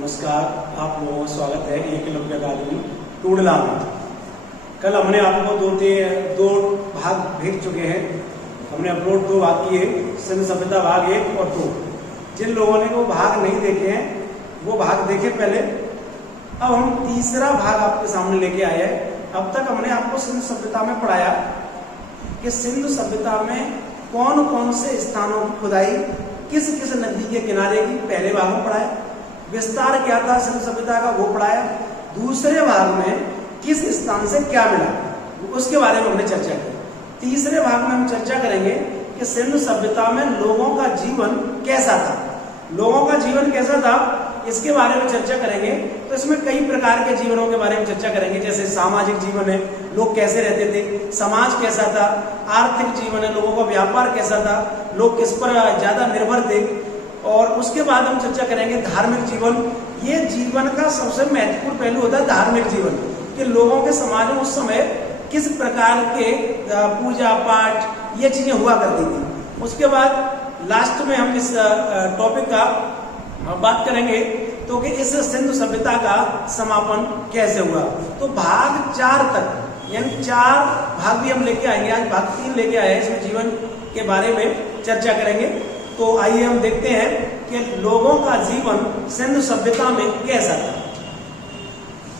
नमस्कार, आप लोगों का स्वागत है एकलव्य अकादमी टूडला में। कल हमने आपको दो भाग भेज चुके हैं। हमने अपलोड 2 भाग किए, सिंधु सभ्यता भाग 1 और 2। जिन लोगों ने वो भाग नहीं देखे हैं वो भाग देखे पहले। अब हम तीसरा भाग आपके सामने लेके आए हैं। अब तक हमने आपको सिंधु सभ्यता में पढ़ाया कि सिंधु सभ्यता में कौन कौन से स्थानों की खुदाई किस किस नदी के किनारे की पहले भाग में पढ़ाया, विस्तार क्या था सिंधु सभ्यता का वो पढ़ाया। दूसरे भाग में किस स्थान से क्या मिला उसके बारे में हमने चर्चा की। तीसरे भाग में हम चर्चा करेंगे कि सिंधु सभ्यता में लोगों का जीवन कैसा था। लोगों का जीवन कैसा था इसके बारे में चर्चा करेंगे। तो इसमें कई प्रकार के जीवनों के बारे में चर्चा करेंगे, जैसे सामाजिक जीवन है, लोग कैसे रहते थे, समाज कैसा था, आर्थिक जीवन है, लोगों का व्यापार कैसा था, लोग किस पर ज्यादा निर्भर थे, और उसके बाद हम चर्चा करेंगे धार्मिक जीवन। ये जीवन का सबसे महत्वपूर्ण पहलू होता है धार्मिक जीवन, कि लोगों के समाज में उस समय किस प्रकार के पूजा पाठ ये चीजें हुआ करती थी। उसके बाद लास्ट में हम इस टॉपिक का बात करेंगे तो कि इस सिंधु सभ्यता का समापन कैसे हुआ। तो भाग 4 तक यानी 4 भाग भी हम लेके आएंगे। आज भाग 3 लेके आए हैं, इसमें जीवन के बारे में चर्चा करेंगे। तो आइए हम देखते हैं कि लोगों का जीवन सिंधु सभ्यता में कैसा था।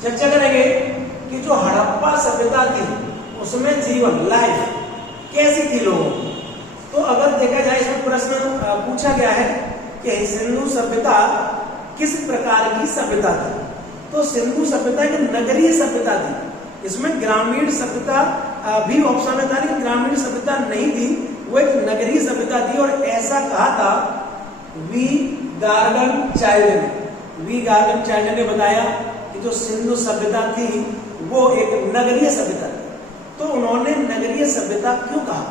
चर्चा करेंगे कि जो हड़प्पा सभ्यता थी उसमें जीवन लाइफ कैसी थी लोगों की। तो अगर देखा जाए इसमें प्रश्न पूछा गया है कि सिंधु सभ्यता किस प्रकार की सभ्यता थी, तो सिंधु सभ्यता एक नगरीय सभ्यता थी। इसमें ग्रामीण सभ्यता भी ऑप्शन में था, लेकिन ग्रामीण सभ्यता नहीं थी, वो एक नगरीय सभ्यता थी। और ऐसा कहा था वी गार्डन चाइल्ड ने बताया कि जो सिंधु सभ्यता थी वो एक नगरीय सभ्यता थी। तो उन्होंने नगरीय सभ्यता क्यों कहा,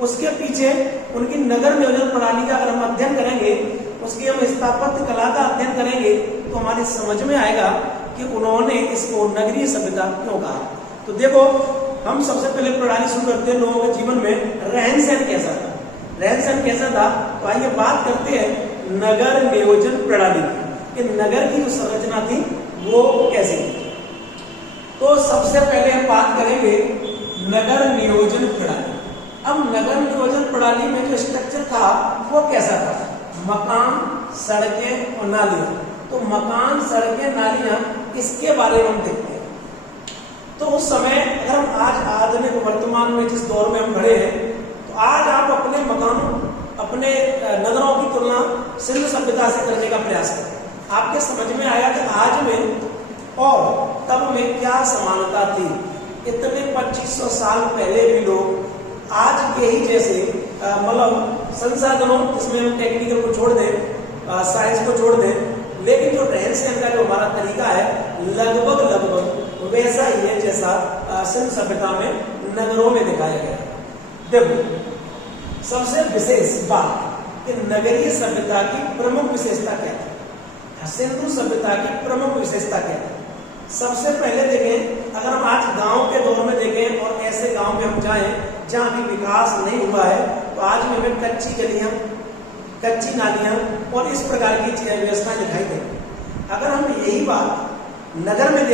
उसके पीछे उनकी नगर नियोजन प्रणाली का अगर हम अध्ययन करेंगे, उसकी हम स्थापत्य कला का अध्ययन करेंगे तो हमारी समझ में आएगा कि उन्होंने इसको नगरीय सभ्यता क्यों कहा। तो देखो, हम सबसे पहले प्रणाली शुरू करते हैं लोगों के जीवन में रहन सहन कैसा था। रहन सहन कैसा था तो आइए बात करते हैं नगर नियोजन प्रणाली की, कि नगर की जो संरचना थी वो कैसी थी। तो सबसे पहले हम बात करेंगे नगर नियोजन प्रणाली। अब नगर नियोजन प्रणाली में जो स्ट्रक्चर था वो कैसा था, मकान, सड़कें और नालियां। तो मकान, सड़कें, नालियां, इसके बारे में हम देखते हैं। तो उस समय अगर हम आज आधुनिक वर्तमान में जिस दौर में हम खड़े हैं, तो आज आप अपने मकानों, अपने नगरों की तुलना सिंधु सभ्यता से करने का प्रयास करें। आपके समझ में आया कि आज में और तब में क्या समानता थी। इतने 2500 साल पहले भी लोग आज के ही जैसे मतलब संसाधनों, जिसमें हम टेक्निकल को छोड़ दें, साइंस को छोड़ दें, लेकिन जो रहन सहन का जो हमारा तरीका है लगभग वैसा ही है जैसा सिंधु सभ्यता में नगरों में दिखाया गया है। देखो, सबसे विशेष बात कि नगरीय सभ्यता की प्रमुख विशेषता क्या है, सिंधु सभ्यता की प्रमुख विशेषता क्या है। सबसे पहले देखें, अगर हम आज गांव के दौर में देखें और ऐसे गांव में हम जाएं जहां भी विकास नहीं हुआ है, तो आज भी हमें कच्ची गलियां, कच्ची नालियां और इस प्रकार की व्यवस्था दिखाई देती। अगर हम यही बात नगर में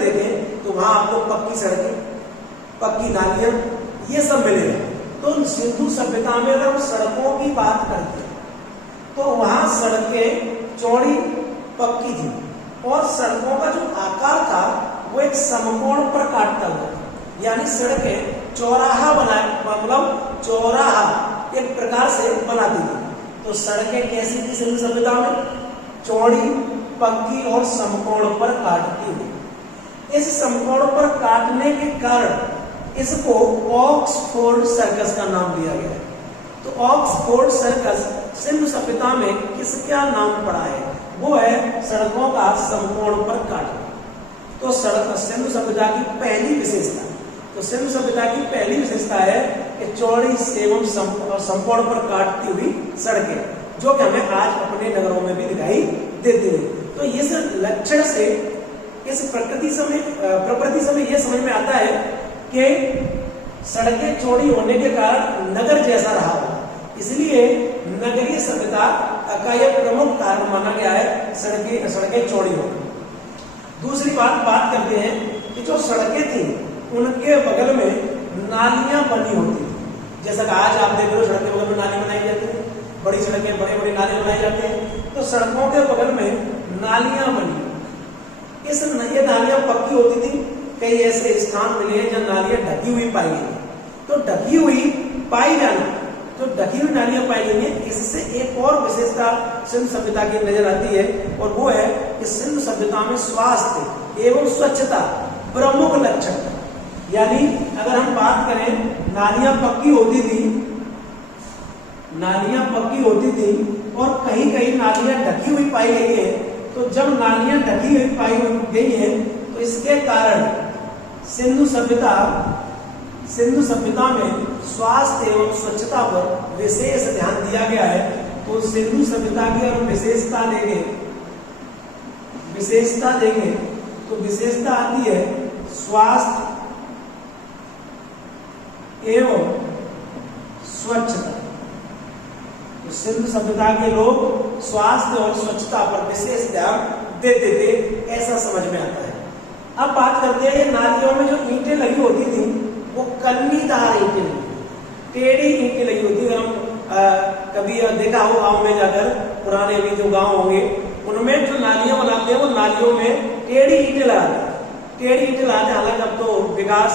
देखें तो वहां आपको पक्की सड़कें, पक्की नालियां, ये सब मिलेगा। तो सिंधु सभ्यता में अगर हम सड़कों की बात करते हैं तो वहां सड़कें चौड़ी पक्की थी और सड़कों का जो आकार था वो एक समकोण पर काटता हुआ, यानी सड़कें चौराहा मतलब चौराहा एक प्रकार से बनाती थी। तो सड़कें कैसी थी सिंधु सभ्यता में, चौड़ी, पक्की और समकोण पर काटती हुई। इस समकोण पर काटने के कारण इसको ऑक्सफोर्ड सर्कस का नाम दिया गया है। तो ऑक्सफोर्ड सर्कस सिंधु सभ्यता में किसका नाम पड़ा है, वो है सड़कों का समकोण पर काटना। तो सिंधु सभ्यता की पहली विशेषता, तो सिंधु सभ्यता की पहली विशेषता है कि चौड़ी एवं समकोण पर काटती हुई सड़कें, जो कि हमें आज अपने नगरों में भी दिखाई देती है। तो इस लक्षण से, इस प्रकृति से यह समझ में आता है कि सड़कें चौड़ी होने के कारण नगर जैसा रहा होगा, इसलिए नगरीय सभ्यता का यह प्रमुख कारण माना गया है सड़कें चौड़ी हो। दूसरी बात करते हैं कि जो सड़कें थी उनके बगल में नालियां बनी होती थी। जैसा कि आज आप देख रहे हो, सड़क के बगल में नाली बनाई जाती है, बड़ी सड़कें बड़े नाले बनाए जाते हैं, तो सड़कों के बगल में नालियां बनी। ये नालियां पक्की होती थी। कई ऐसे स्थान मिले हैं जहां नालियां ढकी हुई पाई गई। तो ढकी हुई पाई जाना, जो ढकी हुई नालियां पाई गई है, इससे एक और विशेषता सिंधु सभ्यता की नजर आती है, और वो है कि सिंधु सभ्यता में स्वास्थ्य एवं स्वच्छता प्रमुख लक्षण। यानी अगर हम बात करें, नालियां पक्की होती थी और कहीं कहीं नालियां ढकी हुई पाई गई है। तो जब नालियां ढकी हुई पाई गई है, तो इसके कारण सिंधु सभ्यता में स्वास्थ्य एवं स्वच्छता पर विशेष ध्यान दिया गया है। तो सिंधु सभ्यता की अगर विशेषता देंगे तो विशेषता आती है स्वास्थ्य एवं स्वच्छता। तो सिंधु सभ्यता के लोग स्वास्थ्य और स्वच्छता पर विशेष ध्यान देते थे, ऐसा समझ में आता है। अब बात करते हैं, ये नालियों में जो ईंटें लगी होती थी वो कन्नीदार ईंटें लगी, टेढ़ी ईंटें लगी होती। अगर हम कभी देखा हो गांव में जाकर, पुराने भी जो गांव होंगे उनमें जो नालियां बनाते हैं वो नालियों में टेढ़ी ईंटें लगाते हैं। हालांकि अब तो विकास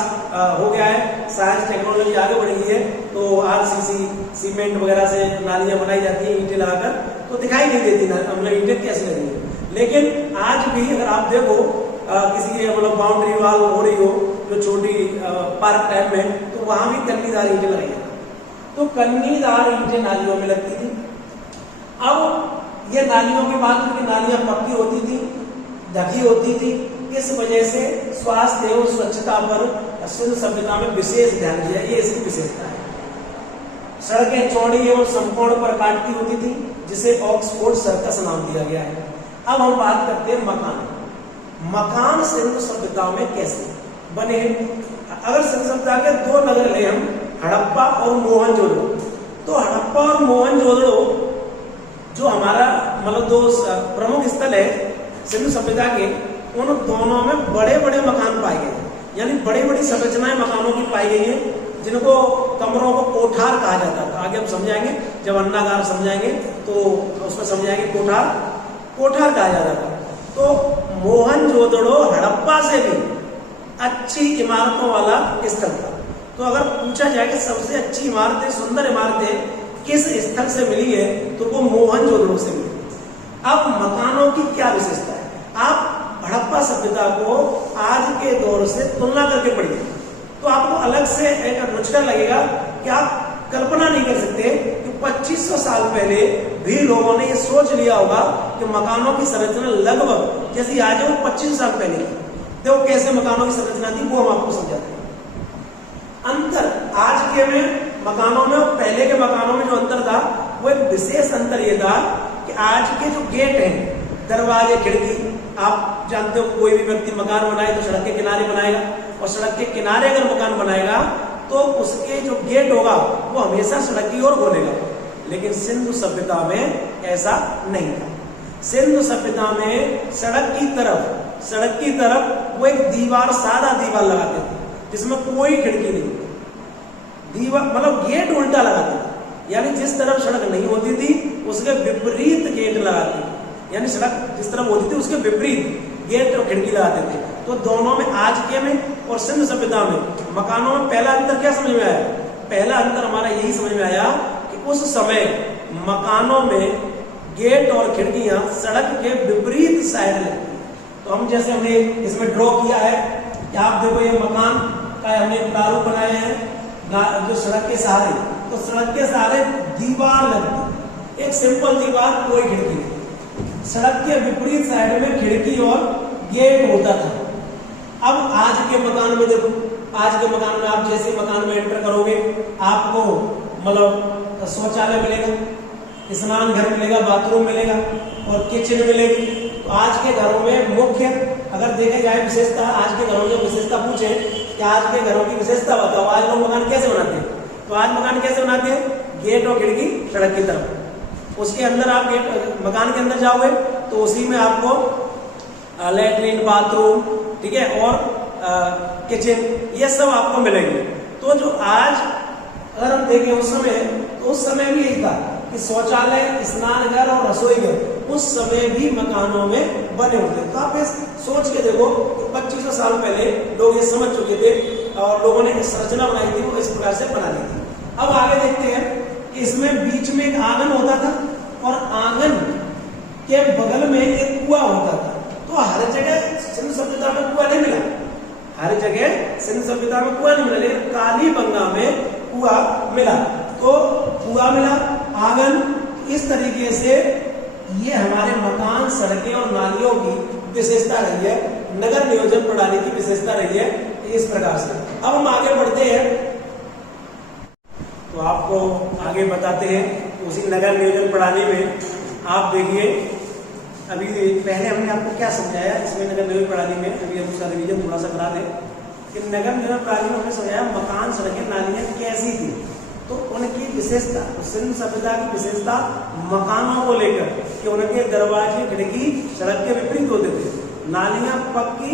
हो गया है, साइंस टेक्नोलॉजी आगे बढ़ गई है, तो आरसीसी सीमेंट वगैरह से नालियां बनाई जाती है ईंटें लगाकर, तो दिखाई नहीं देती ना हमने ईंटें कैसे लगी है। लेकिन आज भी अगर आप देखो किसी की मतलब बाउंड्री वॉल हो रही हो जो छोटी पार्क टाइप में, तो वहां भी कन्नीदार ईंटें लगाई जाती। तो कन्नीदार ईंटें नालियों में लगती थी। अब ये नालियों की बात की, नालियां पक्की होती थी, ढकी होती थी, इस वजह से स्वास्थ्य एवं स्वच्छता पर सिंधु सभ्यता में विशेष ध्यान दिया, ये इसकी विशेषता है। सड़कें चौड़ी एवं समकोण पर काटती होती थी, जिसे ऑक्सफोर्ड सर्कस नाम दिया गया है। अब हम बात करते हैं मकान सिंधु सभ्यता में कैसे बने। अगर सिंधु सभ्यता के दो नगर ले हम, हड़प्पा और मोहनजोदड़ो, तो हड़प्पा और मोहनजोदड़ो जो हमारा मतलब दो प्रमुख स्थल है सिंधु सभ्यता के, उन दोनों में बड़े बड़े मकान पाए गए, यानी बड़ी बड़ी संरचनाएं मकानों की पाई गई हैं, जिनको कमरों को कोठार कहा जाता था। आगे हम समझाएंगे, जब अन्नागार समझाएंगे तो उसमें समझाएंगे कोठार कहा जाता था। तो मोहनजोदड़ो हड़प्पा से भी अच्छी इमारतों वाला स्थल था। तो अगर पूछा जाए कि सबसे अच्छी इमारतें, सुंदर इमारतें किस स्थल से मिली है, तो वो मोहनजोदड़ो से मिली। अब मकानों की क्या विशेषता है, आप हड़प्पा सभ्यता को आज के दौर से तुलना करके पढ़िए, तो आपको अलग से एक रुचकर लगेगा कि आप कल्पना नहीं कर सकते कि 2500 साल पहले भी लोगों ने ये सोच लिया होगा कि मकानों की संरचना लगभग जैसी आज है वो 25 साल पहले की। देखो कैसे मकानों की संरचना थी, वो हम आपको समझाते हैं। अंतर आज के में मकानों में और पहले के मकानों में जो अंतर था, वो एक विशेष अंतर ये था कि आज के जो गेट हैं, दरवाजे, खिड़की, आप जानते हो कोई भी व्यक्ति मकान बनाए तो सड़क के किनारे बनाएगा, और सड़क के किनारे अगर मकान बनाएगा तो उसके जो गेट होगा वो हमेशा सड़क की ओर खोलेगा। लेकिन सिंधु सभ्यता में ऐसा नहीं था। सिंधु सभ्यता में सड़क की तरफ वो एक दीवार, सादा दीवार लगाते थे जिसमें कोई खिड़की नहीं, दीवार मतलब गेट उल्टा लगाते थे, यानी जिस तरफ सड़क नहीं होती थी उसके विपरीत गेट लगाते थे, यानी सड़क जिस तरफ होती थी उसके विपरीत गेट और खिड़की लगाते थे। तो दोनों में, आज के में और सिंधु सभ्यता में मकानों में पहला अंतर क्या समझ में आया? पहला अंतर हमारा यही समझ में आया कि उस समय मकानों में गेट और खिड़कियां सड़क के विपरीत साइड लगती है। तो हम जैसे हमने इसमें ड्रॉ किया है कि आप देखो ये मकान का हमने प्रारूप बनाए हैं जो सड़क के सहारे, तो सड़क के सहारे दीवार लगती है, एक सिंपल दीवार, कोई खिड़की नहीं। सड़क के विपरीत साइड में खिड़की और गेट होता था। अब आज के मकान में देखो, आज के मकान में आप जैसे मकान में एंटर करोगे आपको मतलब शौचालय मिलेगा, स्नान घर मिलेगा, बाथरूम मिलेगा और किचन मिलेगी। तो आज के घरों में मुख्य अगर देखे जाए विशेषता, आज के घरों में विशेषता पूछे कि आज के घरों की विशेषता बताओ, आज लोग मकान कैसे बनाते हैं? तो आज मकान कैसे बनाते हैं? गेट और खिड़की सड़क की तरफ, उसके अंदर आप गेट मकान के अंदर जाओगे तो उसी में आपको लैट्रिन, बाथरूम, ठीक है, और किचन, ये सब आपको मिलेंगे। तो जो आज अगर हम देखें उस समय, तो उस समय भी यही था कि शौचालय, स्नानघर और रसोई घर उस समय भी मकानों में बने होते। तो आप इस सोच के देखो 2500 साल पहले लोग ये समझ चुके थे और लोगों ने संरचना बनाई थी, वो इस प्रकार से बना दी थी। अब आगे देखते हैं कि इसमें बीच में एक आंगन होता था और आंगन के बगल में एक कुआं होता था। तो हर जगह सिंधु सभ्यता में कुआं नहीं मिला, हर जगह सिंधु सभ्यता में कुआं नहीं मिला, लेकिन कालीबंगा में कुआं मिला। तो कुआं मिला, आंगन, इस तरीके से ये हमारे मकान, सड़कें और नालियों की विशेषता रही है, नगर नियोजन प्रणाली की विशेषता रही है इस प्रकार से। अब हम आगे बढ़ते हैं, तो आपको आगे बताते हैं उसी नगर नियोजन प्रणाली में। आप देखिए, अभी पहले हमने आपको क्या समझाया इसमें नगर नियोजन प्रणाली में, अभी हम उसका रिवीजन थोड़ा सा करा दें कि नगर नियोजन प्रणाली में हमने समझाया मकान, सड़कें, नालियां कैसी थी, तो उनकी विशेषता, सिंधु सभ्यता की विशेषता मकानों को लेकर कि उनके दरवाजे, खिड़की सड़क के विपरीत होते थे, नालियां पक्की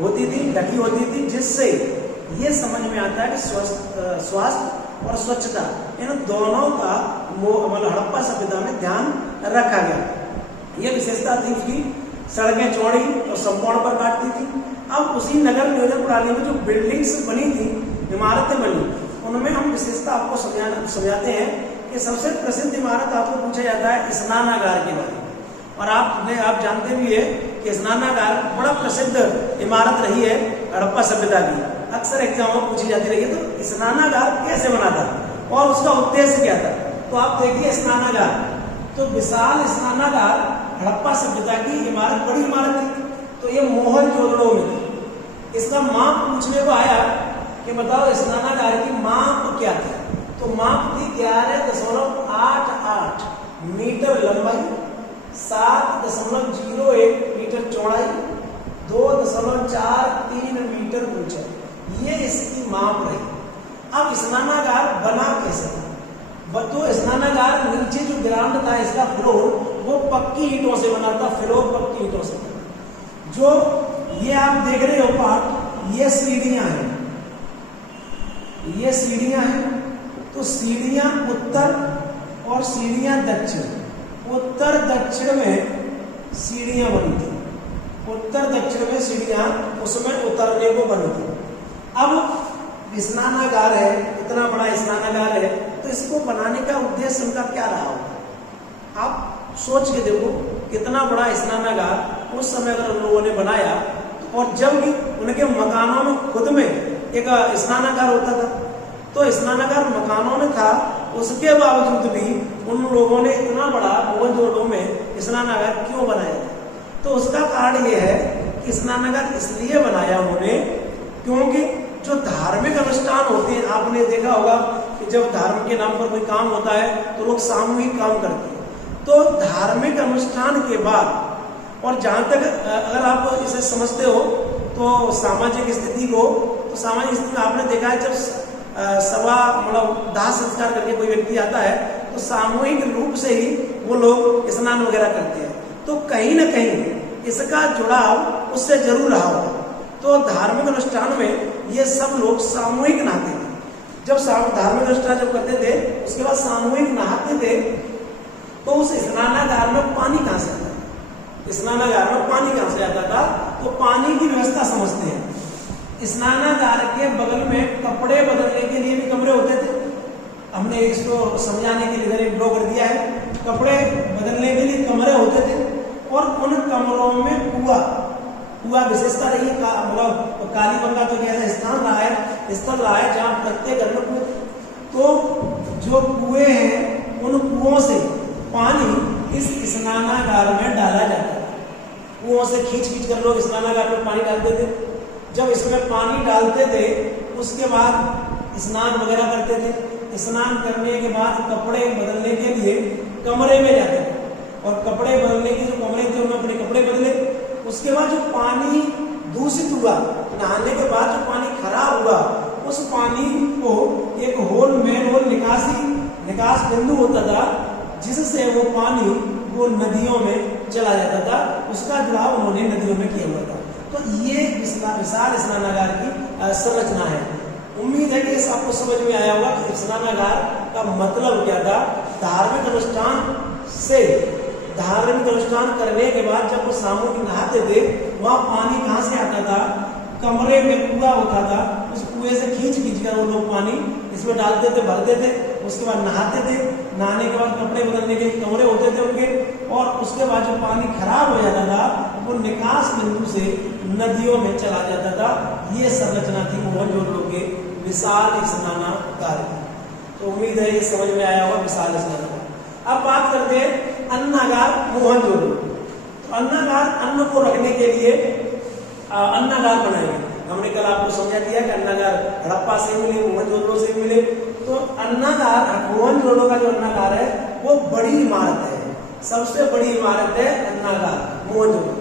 होती थी, ढकी होती थी, जिससे ये समझ में आता है कि स्वास्थ्य और स्वच्छता इन दोनों का मतलब हड़प्पा सभ्यता में ध्यान रखा गया। ये विशेषता थी उसकी। सड़कें चौड़ी और संपूर्ण पर काटती थी। अब उसी नगर नियोजन प्रणाली में जो बिल्डिंग्स बनी थी, इमारतें बनी, उनमें हम विशेषता आपको समझाते हैं कि सबसे प्रसिद्ध इमारत आपको पूछा जाता है स्नानागार के बारे में। और आप जानते भी है कि स्नानागार बड़ा प्रसिद्ध इमारत रही है हड़प्पा सभ्यता की, अक्सर एग्जाम में पूछी जाती रही है। तो स्नानागार कैसे बना था और उसका उद्देश्य क्या था, तो आप देखिए स्नानागार, तो विशाल स्नानागार हड़प्पा सभ्यता की इमारत, बड़ी इमारत थी। तो ये मोहनजोदड़ो में थी। इसका माप पूछने को आया कि बताओ स्नानागार की माप क्या थी, तो माप थी 11.88 मीटर लंबाई, 7.01 मीटर चौड़ाई, 2.43 मीटर ऊंचाई, ये इसकी माप रही। अब स्नानागार बना कैसे? तो स्नानागार नीचे जो ग्राउंड था, इसका फ्लोर, वो पक्की ईंटों से बना था, फ्लोर पक्की ईंटों से बना। जो ये आप देख रहे हो पार्ट, ये सीढ़ियां हैं, ये सीढ़ियां हैं। तो सीढ़ियां उत्तर और सीढ़ियां दक्षिण, उत्तर दक्षिण में सीढ़ियां बनी थी, उत्तर दक्षिण में सीढ़ियां उसमें उतरने को बनी थी। अब स्नानागार है, इतना बड़ा स्नानागार है, तो इसको बनाने का उद्देश्य उनका क्या रहा होगा? आप सोच के देखो, कितना बड़ा स्नानागार उस समय अगर उन लोगों ने बनाया, और जब भी उनके मकानों में खुद में एक स्नानागार होता था, तो स्नानागार मकानों में था, उसके बावजूद भी उन लोगों ने इतना बड़ा मोहनजोदड़ो में स्नानागार क्यों बनाया? तो उसका कारण यह है कि स्नानागार इसलिए बनाया उन्होंने क्योंकि जो धार्मिक अनुष्ठान होते हैं, आपने देखा होगा कि जब धर्म के नाम पर कोई काम होता है तो लोग सामूहिक काम करते हैं। तो धार्मिक अनुष्ठान के बाद, और जहां तक अगर आप इसे समझते हो तो सामाजिक स्थिति को, तो सामाजिक स्थिति में आपने देखा है जब सभा मतलब दाह संस्कार करके कोई व्यक्ति आता है, तो सामूहिक रूप से ही वो लोग स्नान वगैरह करते हैं। तो कहीं ना कहीं इसका जुड़ाव उससे जरूर रहा होगा। तो धार्मिक अनुष्ठान में ये सब लोग सामूहिक नहाते थे। जब धार्मिक अनुष्ठान जब करते थे, उसके बाद सामूहिक नहाते थे, तो उस स्नानागार में पानी कहां से आता था? स्नानागार में पानी कहां से आता था? तो पानी की व्यवस्था समझते हैं। स्नानागार के बगल में कपड़े बदलने के लिए भी कमरे होते थे। हमने इसको समझाने के लिए इधर एक ड्रॉ कर दिया है। कपड़े बदलने के लिए कमरे होते थे, और उन कमरों में कुआं विशेषता रही है। मतलब कालीबंगा तो ऐसा स्थान रहा है, स्थल रहा है जहाँ प्रत्येक घर में कुएं। तो जो कुएं हैं, उन कुओं से पानी इस स्नानागार में डाला जाता है। कुओं से खींच कर लोग स्नानागार में पानी डालते थे। जब इसमें पानी डालते थे, उसके बाद स्नान वगैरह करते थे। स्नान करने के बाद कपड़े बदलने के लिए कमरे में जाते थे, और कपड़े बदलने के जो कमरे थे उनमें अपने कपड़े बदले। उसके बाद जो पानी दूषित हुआ, नहाने के बाद जो पानी खराब हुआ, उस पानी को एक होल, मेन होल निकास बिंदु होता था, जिससे वो पानी वो नदियों में चला जाता था, उसका जुड़ाव उन्होंने नदियों में किया हुआ था। तो ये विशाल स्नानागार की संरचना है। उम्मीद है कि इस आपको समझ में आया होगा कि स्नानागार का मतलब क्या था। धार्मिक अनुष्ठान करने के बाद जब वो सामूहिक नहाते थे, वहां पानी कहाँ से आता था, कमरे में कुआं होता था, उस कुएं से खींच कर वो लोग पानी इसमें डालते थे, भरते थे, उसके बाद नहाते थे। नहाने के बाद कपड़े बदलने के लिए कमरे होते थे उनके, और उसके बाद जब पानी खराब हो जाता था वो निकास बिंदु से नदियों में चला जाता था। ये संरचना थी मोहनजोदड़ो के विशाल स्नानागार की। तो उम्मीद है ये समझ में आया होगा विशाल स्नानागार। अब बात करते हैं अन्नागार मोहनजोदड़ो। तो अन्नागार अन्न को रखने के लिए अन्नागार बनाए गए। हमने कल आपको समझा दिया कि अन्नागार हड़प्पा से मिले, मोहनजोदड़ो से मिले। तो अन्नागार मोहनजोदड़ो का जो अन्नागार है वो बड़ी इमारत है, सबसे बड़ी इमारत है अन्नागार मोहनजोदड़ो।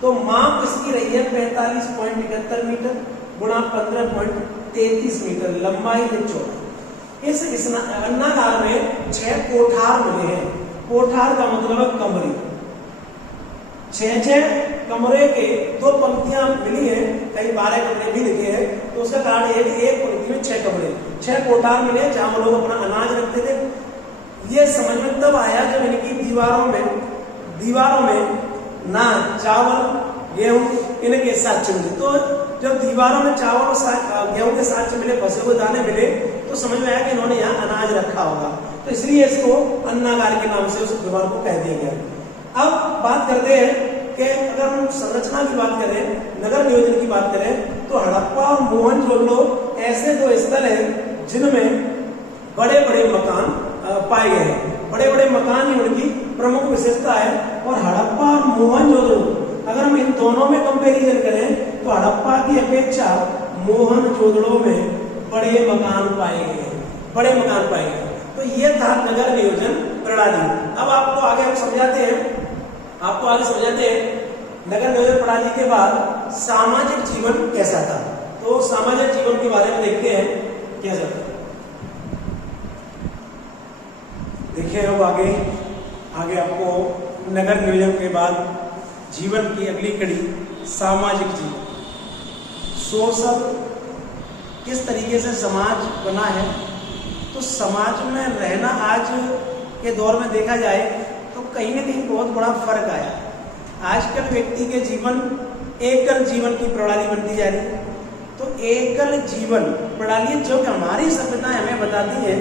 तो माप इसकी रही है 45.71 मीटर गुणा 15.33 मीटर लंबाई में चौड़ाई। इस अन्नागार में 6 कोठार मिले हैं। कोठार का मतलब है कमरे। 6 कमरे के 2 पंक्तियां मिली हैं, कई 12 कमरे भी लिखे हैं। तो उसका कारण है कि एक पंक्ति में 6 कमरे, 6 कोठार मिले जहां वो लोग अपना अनाज रखते थे। ये समझ में तब आया जब इनकी दीवारों में ना चावल गेहूं इनके साथ मिले। तो जब दीवारों में चावल और गेहूं के साथ मिले, बसे हुए दाने मिले, तो समझ में आया कि इन्होंने यहाँ अनाज रखा होगा। तो इसलिए इसको अन्नागार के नाम से उस दीवार को कह दिया गया। अब बात करते हैं कि अगर हम संरचना की बात करें, नगर नियोजन की बात करें, तो हड़प्पा और मोहनजोदड़ो ऐसे 2 स्थल हैं जिनमें बड़े बड़े मकान पाए गए हैं। बड़े बड़े मकान ही उनकी प्रमुख विशेषता है। और हड़प्पा और मोहनजोदड़ो अगर हम इन दोनों में कंपैरिजन करें तो हड़प्पा की अपेक्षा मोहनजोदड़ो में बड़े मकान पाए गए हैं, बड़े मकान पाए गए। तो ये था नगर नियोजन प्रणाली। अब आपको आगे हम समझाते हैं नगर नियोजन प्रणाली के बाद सामाजिक जीवन कैसा था। तो सामाजिक जीवन के बारे में देखते हैं कैसा था। देखिए अब आगे आपको नगर नियोजन के बाद जीवन की अगली कड़ी सामाजिक जीवन, सोशल, किस तरीके से समाज बना है। तो समाज में रहना आज के दौर में देखा जाए तो कहीं न कहीं बहुत बड़ा फर्क आया। आजकल व्यक्ति के जीवन एकल जीवन की प्रणाली बनती जा रही है। तो एकल जीवन प्रणाली जो कि हमारी सभ्यता हमें बताती है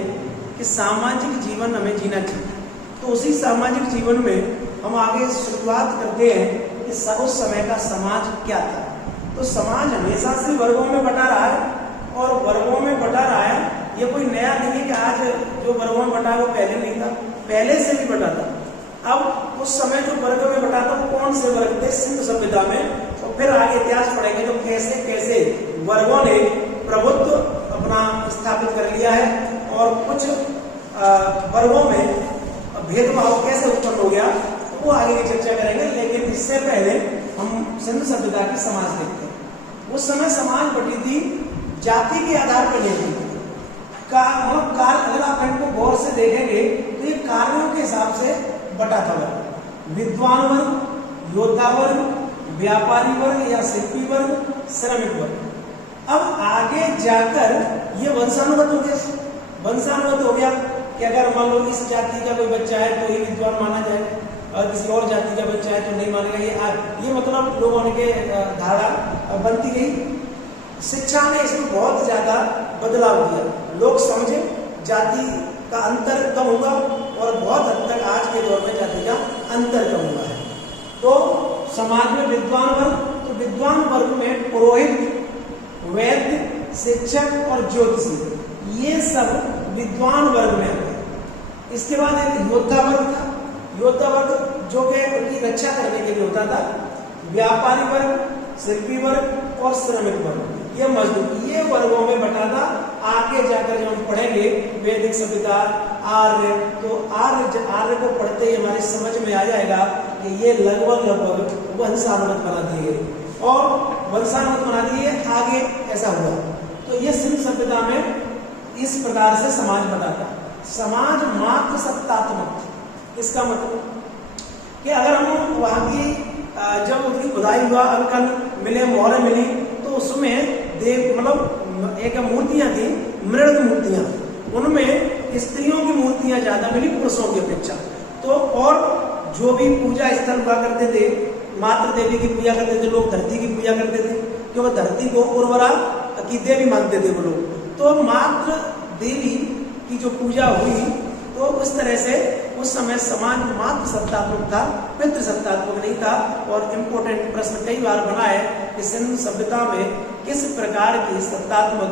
कि सामाजिक जीवन हमें जीना चाहिए। तो उसी सामाजिक जीवन में हम आगे शुरुआत करते हैं कि उस समय का समाज क्या था। तो समाज हमेशा से वर्गों में बटा रहा है, और वर्गों में बटा रहा है ये कोई नया नहीं है कि आज जो वर्गों में बटा वो पहले नहीं था, पहले से भी बटा था। अब उस समय जो वर्ग में बटा था वो कौन से वर्ग थे सिंधु सभ्यता में। तो फिर आगे इतिहास पढ़ेंगे तो कैसे कैसे वर्गों ने प्रभुत्व अपना स्थापित कर लिया है, और कुछ वर्गों में भेदभाव कैसे उत्पन्न हो गया, तो वो आगे की चर्चा करेंगे। लेकिन इससे पहले हम सिंधु सभ्यता की समाज देखते हैं। उस समय समाज बटी थी जाति के आधार पर नहीं थी। अगर आप इनको गौर से देखेंगे तो ये कार्यों के हिसाब से बटा था वर्ग। विद्वान वर्ग, योद्धा वर्ग, व्यापारी वर्ग या शिल्पी वर्ग, श्रमिक वर्ग। अब आगे जाकर ये वंशानुगत हो गया। वंशानुगत हो गया कि अगर मान लो इस जाति का कोई बच्चा है तो ही विद्वान माना जाए, और किसी और जाति का बच्चा है तो नहीं मानेगा। ये मतलब लोगों ने के धारा बनती गई। शिक्षा ने इसमें बहुत ज्यादा बदलाव किया। लोग समझे जाति का अंतर कम हुआ, और बहुत हद तक आज के दौर में जाति का अंतर कम हुआ है। तो समाज में विद्वान वर्ग, तो विद्वान वर्ग में पुरोहित, वैद्य, शिक्षक और ज्योतिषी, ये सब विद्वान वर्ग में आते हैं। इसके बाद एक योद्धा वर्ग था। योद्धा वर्ग जो कि उनकी रक्षा करने के लिए होता था। व्यापारी वर्ग, शिल्पी वर्ग और श्रमिक वर्ग, ये मजदूर, ये वर्गों में बटा था। आगे जाकर जब हम पढ़ेंगे वैदिक सभ्यता, आर्य, तो आर्य को पढ़ते ही हमारी समझ में आ जाएगा कि ये लगभग वंशानुगत बना दिए गए, और वंशानुगत बना दिए आगे ऐसा हुआ। तो ये सिंधु सभ्यता में इस प्रकार से समाज बटा था। समाज मात्र सत्तात्मक, इसका मतलब कि अगर हम वहाँ की जब उसकी खुदाई हुआ, अंकन मिले, मोहरें मिली, तो उसमें देव मतलब एक मूर्तियां थी, मृग मूर्तियां, उनमें स्त्रियों की मूर्तियां ज्यादा मिली पुरुषों की अपेक्षा। तो और जो भी पूजा स्थल हुआ करते थे, मातृ देवी की पूजा करते थे लोग, धरती की पूजा करते थे, क्योंकि धरती को उर्वरा की देवी मानते थे वो लोग। तो मातृ देवी की जो पूजा हुई, तो उस तरह से उस समय समाज मात्र सत्तात्मक था, पितृ सत्तात्मक नहीं था। और इम्पोर्टेंट प्रश्न कई बार बना है कि सिंधु सभ्यता में किस प्रकार की सत्तात्मक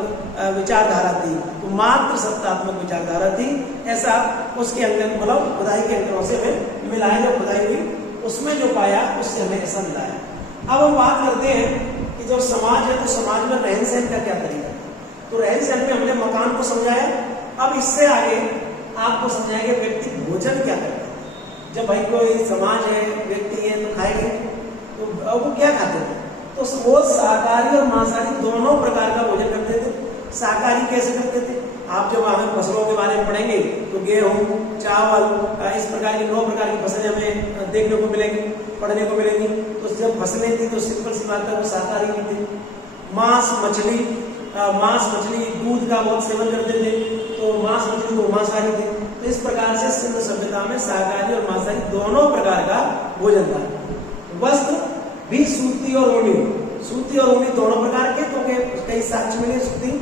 विचारधारा थी, तो मात्र सत्तात्मक विचारधारा थी, ऐसा उसके अंकन मतलब खुदाई के अंकनों से हमें मिला है। जो खुदाई हुई उसमें जो पाया उससे हमें ऐसा मिला है। अब हम बात करते हैं कि जो समाज है, तो समाज में रहन सहन का क्या तरीका है। तो रहन सहन में हमने मकान को समझाया, अब इससे आगे आपको समझाएंगे व्यक्ति भोजन क्या करता है। जब भाई कोई समाज है, व्यक्ति है, तो खाएंगे, तो वो क्या खाते थे, तो वो शाकाहारी और मांसाहारी दोनों प्रकार का भोजन करते थे। शाकाहारी कैसे करते थे, आप जब हमें फसलों के बारे में पढ़ेंगे तो गेहूं, चावल, इस प्रकार की 9 प्रकार की फसलें हमें देखने को मिलेंगी, पढ़ने को मिलेंगी। तो जब फसलें थी तो सिंपल सी बात है वो शाकाहारी भी थे। मांस मछली दूध का बहुत सेवन करते थे, तो मांस मछली तो मांसाहारी थे। तो इस प्रकार से सिंधु सभ्यता में शाकाहारी और मांसाहारी दोनों प्रकार का भोजन था। वस्त्र भी सूती और ऊनी दोनों प्रकार के, तो कई साक्ष्य मिले सूती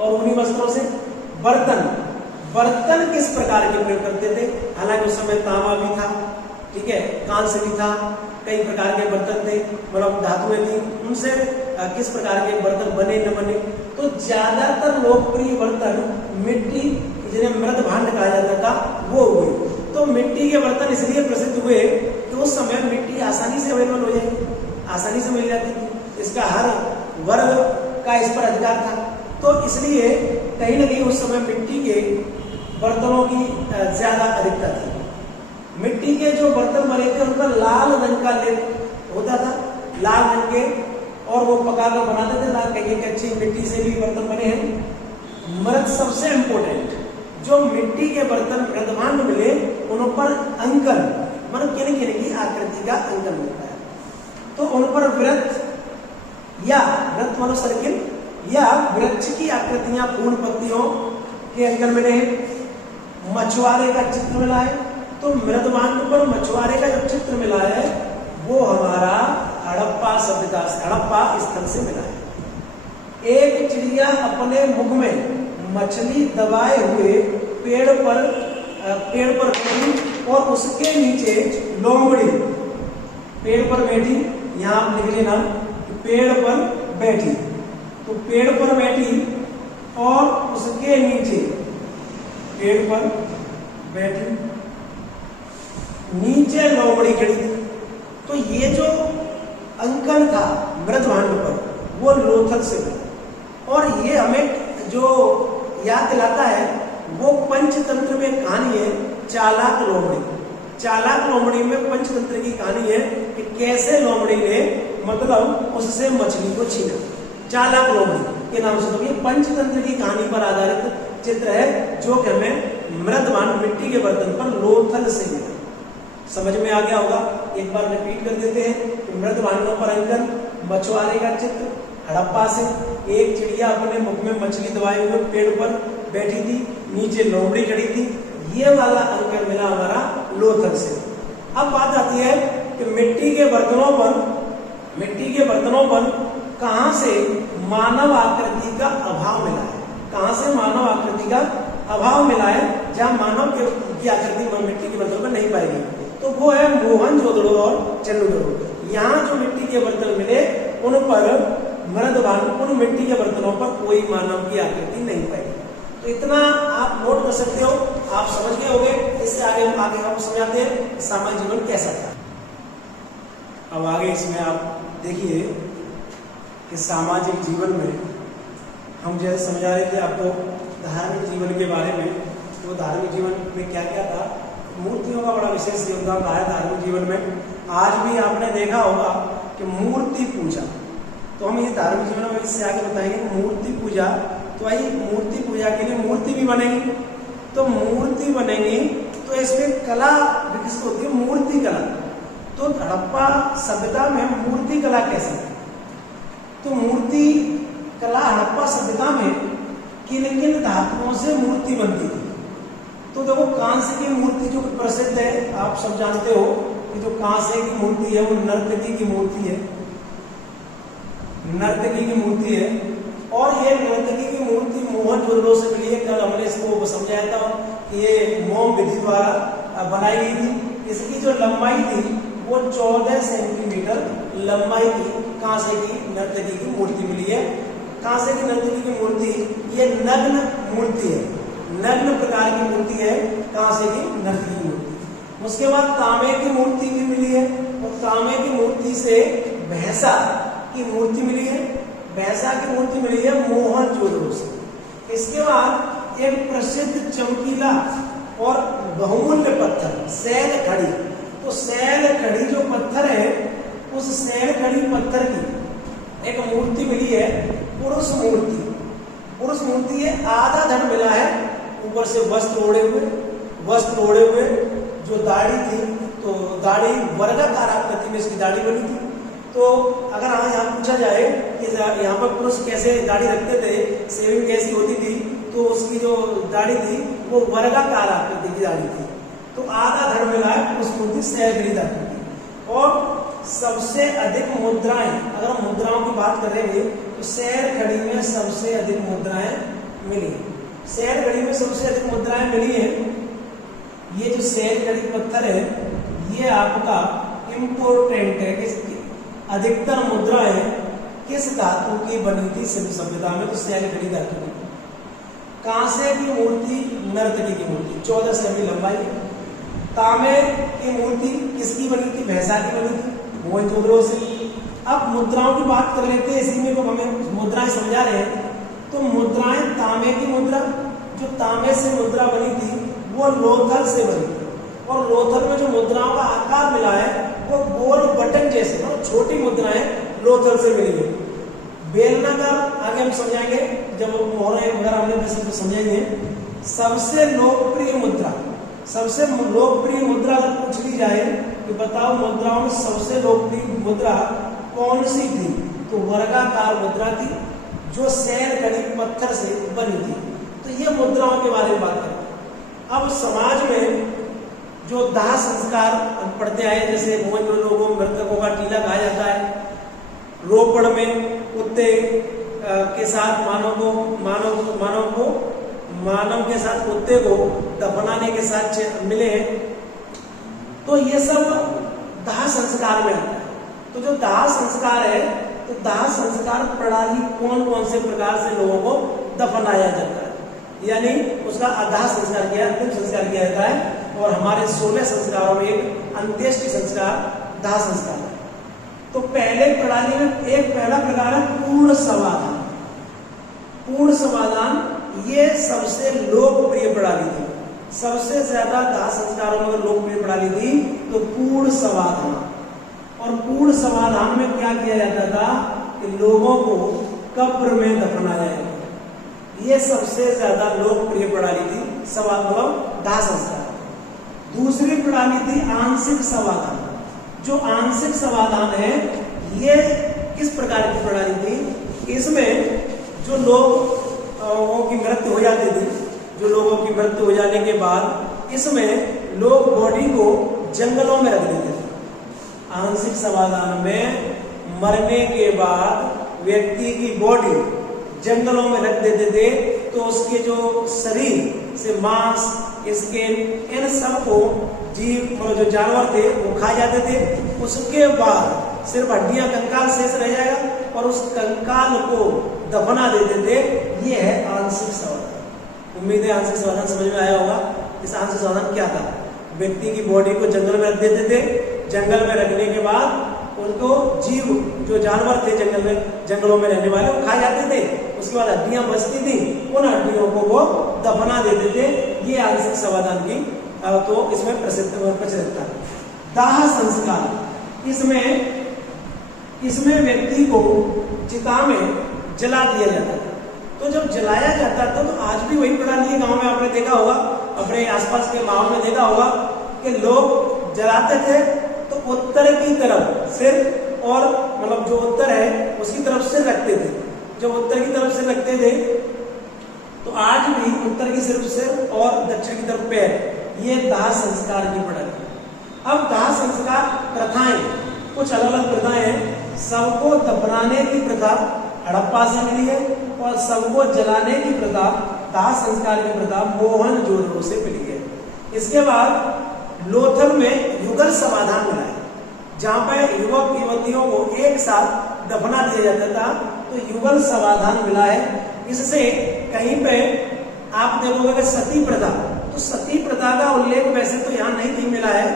और ऊनी वस्त्रों से। बर्तन किस प्रकार के प्रयोग करते थे, हालांकि उस समय तांबा भी था, ठीक है, कांस्य भी था, कई प्रकार के बर्तन थे, मतलब धातुएं थी, उनसे किस प्रकार के बर्तन बने न बने। तो ज्यादातर लोकप्रिय बर्तन मिट्टी, जिन्हें मृत भांड कहा जाता था, वो हुए। तो मिट्टी के बर्तन इसलिए प्रसिद्ध हुए कि उस समय मिट्टी आसानी से अवेलेबल हो जाएगी, आसानी से मिल जाती थी, इसका हर वर्ग का इस पर अधिकार था। तो इसलिए कहीं ना कहीं उस समय मिट्टी के बर्तनों की ज्यादा अधिकता थी। मिट्टी के जो बर्तन बने थे उन पर लाल रंग का लेप होता था, लाल रंग के, और वो पकाकर बनाते थे। लाल कहीं कच्ची मिट्टी से भी बर्तन बने हैं। मृत सबसे इंपोर्टेंट, जो मिट्टी के बर्तन मृदभांड मिले उन पर अंकन, मतलब किन की आकृति का अंकन मिलता है। तो उन पर वृत्त मतलब सर्किल या वृक्ष की आकृतियां, फूल पत्तियों के अंकन मिले हैं। मछुआरे का चित्र मिला है, तो मृदभांड पर मछुआरे का जो चित्र मिला है वो हमारा हड़प्पा सभ्यता, हड़प्पा स्थल से मिला है। एक चिड़िया अपने मुख में मछली दबाए हुए पेड़ पर बैठी और उसके नीचे लोमड़ी पेड़ पर बैठी। यहाँ आप लिख लेना, पेड़ पर बैठी, तो पेड़ पर बैठी और उसके नीचे पेड़ पर बैठी, नीचे लोमड़ी खड़ी थी। तो ये जो अंकन था मृदभांड पर वो लोथल से बना। और ये हमें जो याद दिलाता है वो पंचतंत्र में कहानी है चालाक लोमड़ी। चालाक लोमड़ी में पंचतंत्र की कहानी है कि कैसे लोमड़ी ने मतलब उससे मछली को छीना। चालाक लोमड़ी के नाम से तो ये पंचतंत्र की कहानी पर आधारित चित्र है, जो कि हमें मृदभांड मिट्टी के बर्तन पर लोथल से मिला। समझ में आ गया होगा, एक बार रिपीट कर देते हैं कि मृदभांडों पर अंकन, मछुआरे का चित्र, हड़प्पा से एक चिड़िया अपने मुख में मछली दबाए हुए पेड़ पर बैठी थी, नीचे लोमड़ी खड़ी थी, ये वाला अंकन मिला हमारा लोथल से। अब बात आती है कि मिट्टी के बर्तनों पर कहां से मानव आकृति का अभाव मिला है, कहां से मानव आकृति का अभाव मिला है, जहां मानव की आकृति मिट्टी के बर्तनों पर नहीं पाएगी। तो वो है मोहनजोदड़ो और चंडीगढ़। यहाँ जो मिट्टी के बर्तन मिले उन पर मृदभांड, उन मिट्टी के बर्तनों पर कोई मानव की आकृति नहीं पाई। तो इतना आप नोट कर सकते हो, आप समझ गए होंगे। इससे आगे हम समझाते हैं सामाजिक जीवन कैसा था। अब आगे इसमें आप देखिए कि सामाजिक जीवन में हम जैसे समझा रहे थे आपको धार्मिक जीवन के बारे में, तो धार्मिक जीवन में क्या क्या था। मूर्तियों का बड़ा विशेष योगदान रहा है धार्मिक जीवन में। आज भी आपने देखा होगा कि मूर्ति पूजा, तो हम ये धार्मिक जीवन में इससे आगे बताएंगे मूर्ति पूजा। तो आई मूर्ति पूजा के लिए मूर्ति भी बनेगी, तो मूर्ति बनेगी तो तो इसमें कला विकसित होती है, मूर्ति कला। तो हड़प्पा सभ्यता में मूर्ति कला कैसे? तो मूर्ति कला हड़प्पा सभ्यता में किन किन धातुओं से मूर्ति बनती थी? तो देखो, कांस्य की मूर्ति जो प्रसिद्ध है, आप सब जानते हो कि जो कांस्य की मूर्ति है वो नर्तकी की मूर्ति है, नर्तकी की मूर्ति है। और ये नर्तकी की मूर्ति मोहनजोदड़ो से मिली है। कल हमने इसको समझाया था कि ये मोम विधि द्वारा बनाई गई थी। इसकी जो लंबाई थी वो 14 सेंटीमीटर लंबाई की कांसे की नर्तकी की मूर्ति मिली है। कांसे की नर्तकी की मूर्ति ये नग्न मूर्ति है, नग्न प्रकार की मूर्ति है कांसे की नर्तकी की मूर्ति। उसके बाद तांबे की मूर्ति भी मिली है, और तांबे की मूर्ति से भैंसा की मूर्ति मिली है, भैंसा की मूर्ति मिली है मोहनजोदड़ो से। इसके बाद एक प्रसिद्ध चमकीला और बहुमूल्य पत्थर सैल खड़ी, तो सैल खड़ी जो पत्थर है, उस सैल खड़ी पत्थर की एक मूर्ति मिली है, पुरुष मूर्ति। पुरुष मूर्ति है, आधा धड़ मिला है, ऊपर से वस्त्र ओढ़े हुए, जो दाढ़ी थी तो दाढ़ी वर्गाकार आकृति में इसकी दाढ़ी बनी थी। तो अगर यहाँ पूछा जाए कि यहाँ पर पुरुष कैसे दाढ़ी रखते थे, शेविंग कैसी होती थी, तो उसकी जो दाढ़ी थी वो वर्गाकार आकृति की दाढ़ी थी। तो आधा धड़ मिला है, पुरुष मूर्ति सैल धातु की। और सबसे अधिक मुद्राएं, अगर हम मुद्राओं की बात करेंगे तो सैल खड़ी में सबसे अधिक मुद्राएं मिली। सैल खड़ी में सबसे अधिक मुद्राएं मिली है। ये जो सैल खड़ी पत्थर है ये आपका इम्पोर्टेंट है। किसकी अधिकतर मुद्राएं किस धातु की बनी थी सिंधु सभ्यता में? तो सैल खड़ी धातु की। कांसे की मूर्ति नर्तकी की मूर्ति 14 सेमी लंबाई। तांबे की मूर्ति किसकी बनी थी? भैंसा की बनी थी, मोहनजोदड़ो से। अब मुद्राओं की बात कर लेते हैं, इसी में को हमें मुद्राएं समझा रहे हैं। तो मुद्राएं, तांबे की मुद्रा, जो तांबे से मुद्रा बनी थी वो लोथल से बनी थी, और लोथल में जो मुद्राओं का आकार मिला है वो गोल बटन जैसे, छोटी मुद्राएं लोथल से मिली है। बेलनाकार आगे हम समझाएंगे, जब मोहरे वगैरह हमने वैसे समझाएंगे। सबसे लोकप्रिय मुद्रा, सबसे लोकप्रिय मुद्रा अगर पूछ ली जाए कि बताओ मुद्राओं में सबसे लोकप्रिय मुद्रा कौन सी थी? तो वर्गाकार मुद्रा थी, जो सैल खड़ी पत्थर से बनी थी। तो ये मुद्राओं के बारे में बात करें। अब समाज में जो दाह संस्कार पढ़ते आए, जैसे मोहनजोदड़ो को मृतकों का टीला कहा जाता है। रोपड़ में कुत्ते के साथ मानव के साथ कुत्ते को दफनाने के साथ मिले हैं। तो ये सब दाह संस्कार में आता है। तो जो दाह संस्कार है, तो दाह संस्कार प्रणाली कौन कौन से प्रकार से लोगों को दफनाया जाता है, यानी उसका दाह संस्कार किया, अंतिम संस्कार किया जाता है। और हमारे 16 संस्कारों में एक अंत्येष्टि संस्कार दाह संस्कार है। तो पहले प्रणाली में एक पहला प्रकार है पूर्ण समाधान। पूर्ण समाधान ये सबसे लोकप्रिय प्रणाली थी। सबसे ज्यादा दाह संस्कारों में लोकप्रिय प्रणाली थी तो पूर्ण समाधान। और पूर्ण समाधान में क्या किया जाता था कि लोगों को कब्र में दफनाया जाता। ये सबसे ज्यादा लोकप्रिय प्रणाली थी, मतलब दाह संस्कार। दूसरी प्रणाली थी आंशिक समाधान। जो आंशिक समाधान है ये किस प्रकार की प्रणाली थी? इसमें जो लोगों की मृत्यु हो जाती थी, जो लोगों की मृत्यु हो जाने के बाद इसमें लोग बॉडी को जंगलों में रख देते थे। आंशिक समाधान में मरने के बाद व्यक्ति की बॉडी जंगलों में रख देते थे, तो उसके जो शरीर से मांस, स्किन, इन सबको जीव जो जानवर थे वो खा जाते थे। उसके बाद सिर्फ हड्डियां, कंकाल शेष रह जाएगा और उस कंकाल को दफना देते थे। ये है आंशिक समाधान। उम्मीद है आंशिक समाधान समझ में आया होगा। इस आंशिक समाधान क्या था? व्यक्ति की बॉडी को जंगल में रख देते थे, जंगल में रखने के बाद उनको जीव जो जानवर थे जंगलों में रहने वाले वो खा जाते थे। उसके बाद हड्डियां बचती थी, उन हड्डियों को वो दफना देते थे। ये आंशिक समाधान की तो इसमें प्रचलित था। दाह संस्कार, इसमें व्यक्ति को चिता में जला दिया जाता था। तो जब जलाया जाता था तो आज भी वही प्रणाली है, गांव में आपने देखा होगा अपने आसपास के माहौल में देखा होगा कि लोग जलाते थे तो उत्तर की तरफ सिर और मतलब जो उत्तर है उसकी तरफ सिर रखते थे। जब उत्तर की तरफ सिर रखते थे तो आज भी उत्तर की सिर्फ सिर और दक्षिण की तरफ पैर, ये दाह संस्कार की प्रथा। अब दाह संस्कार प्रथाएं कुछ अलग अलग प्रथाएं हैं। सबको दफनाने की प्रथा हड़प्पा से मिली है और सबको जलाने की प्रथा, दाह संस्कार की प्रथा मोहनजोदड़ो से मिली है। इसके बाद लोथल में युगल समाधान मिला है, जहां पर युवक युवतियों को एक साथ दफना दिया जाता था, तो युगल समाधान मिला है। इससे कहीं पे आप देखोगे कि सती प्रथा, तो सती प्रथा का उल्लेख वैसे तो यहाँ नहीं मिला है,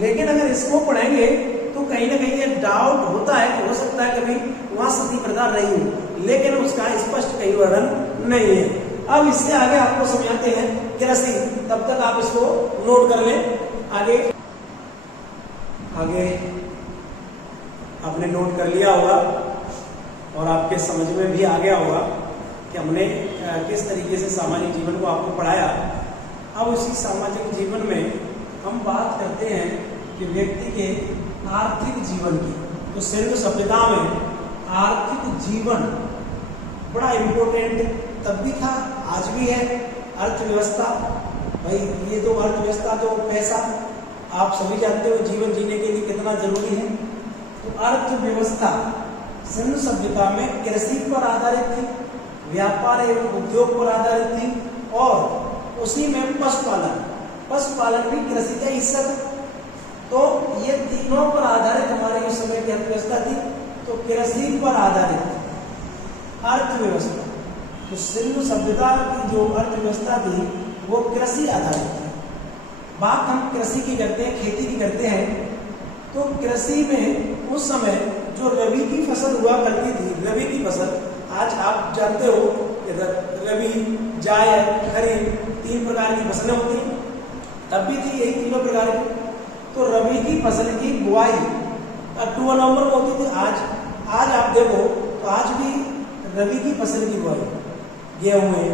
लेकिन अगर इसको पढ़ेंगे तो कहीं ना कहीं ये डाउट होता है कि हो सकता है कभी वहां सती प्रथा रही हो, लेकिन उसका स्पष्ट कहीं वर्णन नहीं है। अब इससे आगे आपको समझाते हैं कृषि, तब तक आप इसको नोट कर लें। आगे आपने नोट कर लिया होगा और आपके समझ में भी आ गया होगा कि हमने किस तरीके से सामाजिक जीवन को आपको पढ़ाया। अब उसी सामाजिक जीवन में हम बात करते हैं कि व्यक्ति के आर्थिक जीवन की। तो सिंधु सभ्यता में आर्थिक जीवन बड़ा इम्पोर्टेंट तब भी था, आज भी है। अर्थव्यवस्था, भाई ये तो अर्थव्यवस्था, जो पैसा आप सभी जानते हो जीवन जीने के लिए कितना जरूरी है। तो अर्थव्यवस्था सिंधु सभ्यता में कृषि पर आधारित थी, व्यापार एवं उद्योग पर आधारित थी, और उसी में पशुपालन भी कृषि का हिस्सा था। तो ये तीनों पर आधारित हमारे उस समय की अर्थव्यवस्था थी। तो कृषि पर आधारित अर्थव्यवस्था, तो सिंधु सभ्यता की जो अर्थव्यवस्था थी वो कृषि आधारित थी। बात हम कृषि की करते हैं, खेती की करते हैं, तो कृषि में उस समय जो रबी की फसल हुआ करती थी, रबी की फसल आज आप जानते हो रबी, जायद, खरीफ, 3 प्रकार की फसलें होती हैं। तब भी थी यही तीनों प्रकार की। तो रबी की फसल की बुआई अक्टूबर नवंबर में होती थी। आज आप देखो तो आज भी रबी की फसल की बुआई, गेहूं है,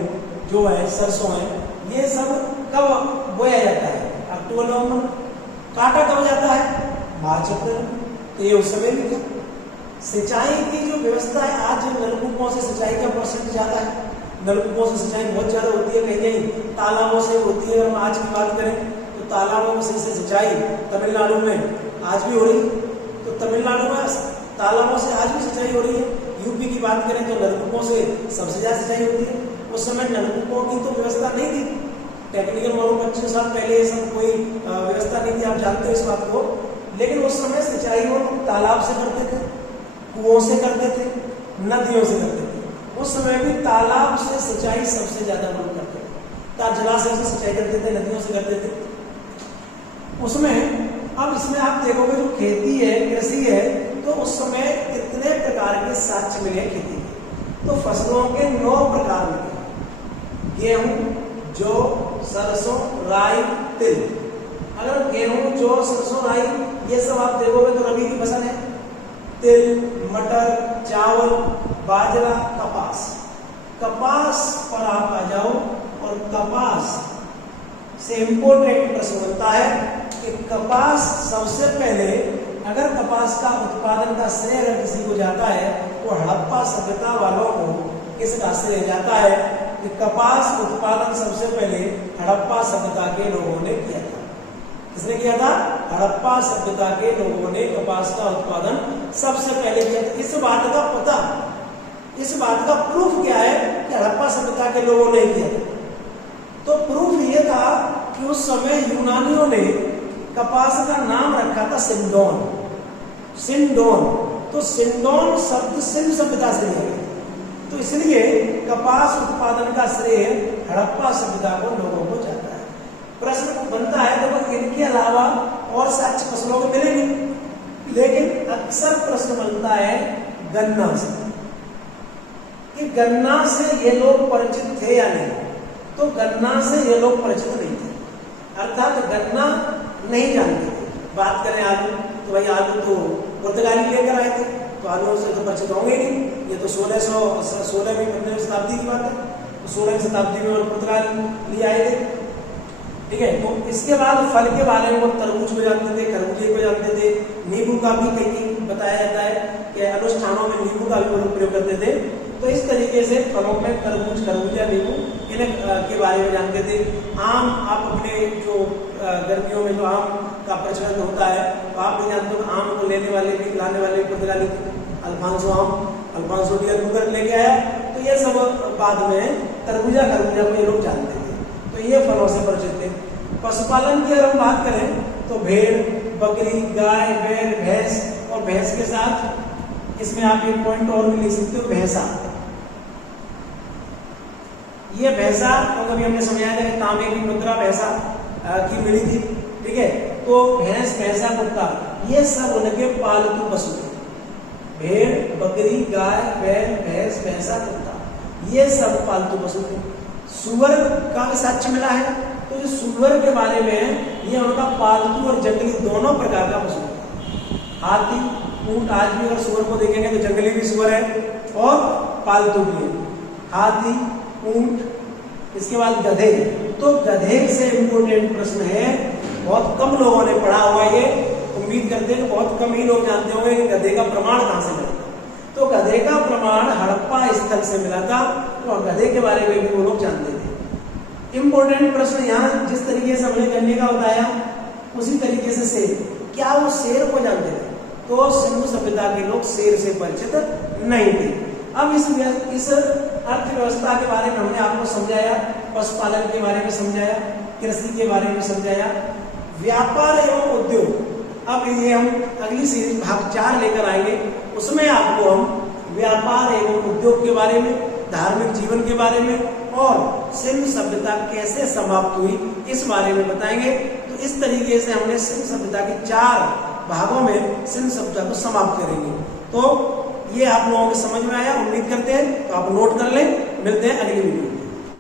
जो है, सरसों है, ये सब कब बोया जाता है? अक्टूबर नवंबर। काटा कब जाता है? मार्च अप्रैल। तो ये उस समय भी था। सिंचाई की जो व्यवस्था है, आज नलकूपों से सिंचाई का परसेंट ज्यादा है। नलकूपों से सिंचाई बहुत ज्यादा होती है, कहीं तालाबों से होती है। हम आज की बात करें तो तालाबों से सिंचाई तमिलनाडु में आज भी हो रही है। तो तमिलनाडु में तालाबों से आज भी सिंचाई हो रही है। यूपी की बात करें तो नलकूपों से सबसे ज्यादा सिंचाई होती है। उस समय नलकूपों की तो व्यवस्था नहीं थी। टेक्निकल मालूम 25 साल पहले ये सब कोई व्यवस्था नहीं थी, आप जानते हो इस बात को। लेकिन उस समय सिंचाई वो तालाब से करते थे, कुओं से करते थे, नदियों से करते थे। उस समय भी तालाब से सिंचाई सबसे ज्यादा लोग करते थे, जलाशय से सिंचाई करते थे, नदियों से करते थे उसमें। अब इसमें आप देखोगे जो खेती है, कृषि है, तो उस समय कितने प्रकार के साक्ष्य मिले खेती के। तो फसलों के 9 प्रकार मिले, गेहूं, जौ, सरसों, राई, तिल। अगर गेहूं, जौ, सरसों, राई ये सब आप देखोगे तो रबी की फसल है। तिल, मटर, चावल, बाजरा, कपास पर आप आ जाओ, और कपास से इंपोर्टेंट प्रश्न बनता है कि कपास सबसे पहले, अगर कपास का उत्पादन का श्रेय अगर किसी को जाता है तो हड़प्पा सभ्यता वालों को किसका श्रेय जाता है? कि कपास उत्पादन सबसे पहले हड़प्पा सभ्यता के लोगों ने किया था। किसने किया था? हड़प्पा सभ्यता के लोगों ने कपास का उत्पादन सबसे पहले किया था। इस बात का प्रूफ क्या है कि हड़प्पा सभ्यता के लोगों ने किया था? तो प्रूफ ये था कि उस समय यूनानियों ने कपास का नाम रखा था सिंडोन। तो सिंडोन शब्द सिंधु सभ्यता से लिया गया। तो इसलिए कपास उत्पादन का श्रेय हड़प्पा सभ्यता को लोगों को जाता है। प्रश्न बनता है तो इनके अलावा और साक्ष्य फसलों को मिलेंगे, लेकिन अक्सर प्रश्न बनता है गन्ना से, कि गन्ना से ये लोग परिचित थे या नहीं। तो गन्ना से ये लोग परिचित नहीं थे, अर्थात गन्ना नहीं जानते थे। बात करें आलू, तो भाई आलू तो पुर्तगाली लेकर आए थे, तो आलू से तो परिचित होंगे नहीं। ये तो 1600 में 15वीं शताब्दी की बात है। तो 16वीं शताब्दी में पुर्तगाल लिए आए थे। ठीक है। तो इसके बाद फल के बारे में वो तरबूज को जानते थे, खरबूजे को जानते थे, नींबू का भी कहीं बताया जाता है कि अनुष्ठानों में नींबू का भी वो लोग प्रयोग करते थे। तो इस तरीके से फलों में तरबूज, खरबूजा, नींबू इन्हें के बारे में जानते थे। आम, आप अपने जो गर्मियों में जो आम का प्रचलन होता है तो आप भी जानते हो आम को लेने वाले भी, लाने वाले पुर्तगाली अल्फांसो आम, अल्फांसो डी अल्बुकर्क लेके आया। तो ये सब बाद में तरबूजा, खरबूजा को ये लोग जानते थे। तो ये फलों से परिचित थे। पशुपालन की अगर हम बात करें तो भेड़, बकरी, गाय, बैल, भैंस, और भैंस के साथ इसमें आप एक पॉइंट और भी लिख सकते हो, भैंसा। ये भैंसा तो अभी हमने समझाया था कि तांबे की मुद्रा भैंसा की मिली थी, ठीक है। तो भैंस, भैंसा, कुत्ता ये सब उनके पालतू पशु थे। भेड़, बकरी, गाय, बैल, भैंस, भैंसा, कुत्ता ये सब पालतू पशु थे। सुअर का भी साक्ष्य मिला है। तो जो सुअर के बारे में ये उनका पालतू और जंगली दोनों प्रकार का पशु है। हाथी, ऊंट, आज भी अगर सुअर को देखेंगे तो जंगली भी सुअर है और पालतू भी है। हाथी, ऊंट, इसके बाद गधे। तो गधे से इम्पोर्टेंट प्रश्न है, बहुत कम लोगों ने पढ़ा हुआ ये, उम्मीद करते हैं कि बहुत कम ही लोग जानते होंगे कि गधे का प्रमाण कहां से मिला। तो गधे का प्रमाण हड़प्पा स्थल से मिला था। तो गधे के बारे में भी वो लोग जानते थे। इम्पोर्टेंट प्रश्न यहाँ जिस तरीके से हमने करने का बताया उसी तरीके से शेर, क्या वो शेर को जानते थे? तो सिंधु सभ्यता के लोग शेर से परिचित नहीं थे। अब इस अर्थव्यवस्था के बारे में हमने आपको समझाया, पशुपालन के बारे में समझाया, कृषि के बारे में समझाया, व्यापार एवं उद्योग। अब ये हम अगली सीरीज भाग 4 लेकर आएंगे, उसमें आपको हम व्यापार एवं उद्योग के बारे में, धार्मिक जीवन के बारे में और सिंधु सभ्यता कैसे समाप्त हुई इस बारे में बताएंगे। तो इस तरीके से हमने सिंधु सभ्यता के 4 भागों में सिंधु सभ्यता को समाप्त करेंगे। तो ये आप लोगों को समझ में आया, उम्मीद करते हैं। तो आप नोट कर लें, मिलते हैं अगली वीडियो में।